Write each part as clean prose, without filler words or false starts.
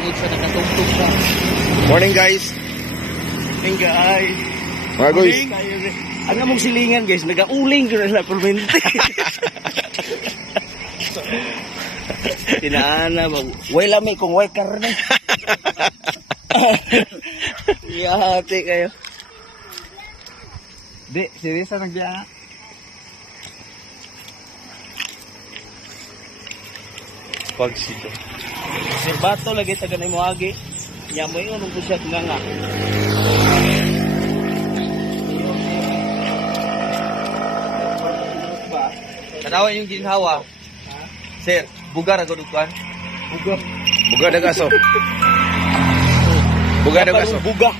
tungod sa nakatugtog ka. Morning guys. Morning guys. Mga guys. Ang among silingan guys, nagauling ko na permente. Tinaana, way lami kung way karne. Yate kayo. Di, serius na nagya. Pagsito. Si bato lagi taga na mo agi. Nya mo yun ko siya nga. Kanawa yung ginhawa. Sir, bugar ako dukan. Buga dagaso. Buga dagaso. Buga.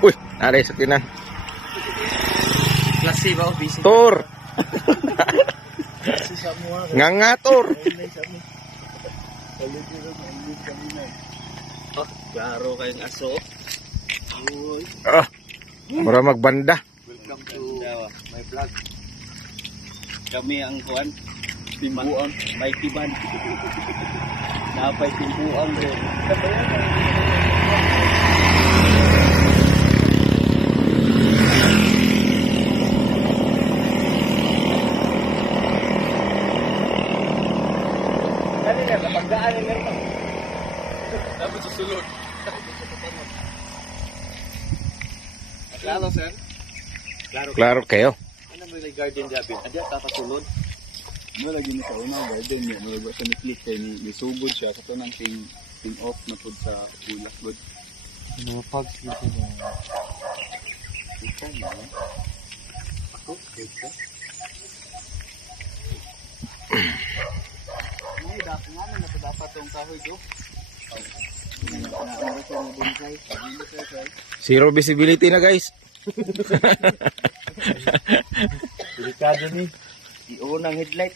Uy, naray sa kinan. Klase ba o busy? Tor. Ngangator. Oh, klaro kayong aso. Uy. Ah. Para magbanda. Welcome to my vlog. Kami ang kuan, timbuang, may tiban. Napay timbuang rin. Kani na, pagdaan na ito. Dapat susulod. Klaro, sir? Klaro kayo. Ano mo yung garden David? Adya tatasulod? Mo lagi ni sa una garden niya, mo ba sa ni-click kay ni sugod siya sa tanang ting off na pud sa ulak gud. Ano pags dito mo? Ika na. Ako, ika. Ay, dapat nga na dapat tong kahoy do. Zero visibility na guys. Delikado ni. Iunang headlight.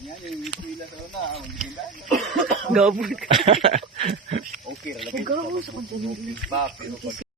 Yan yung pila sa una, ang gilan. Gabog. Okay ra lagi. Go sa kontinent. Pero pag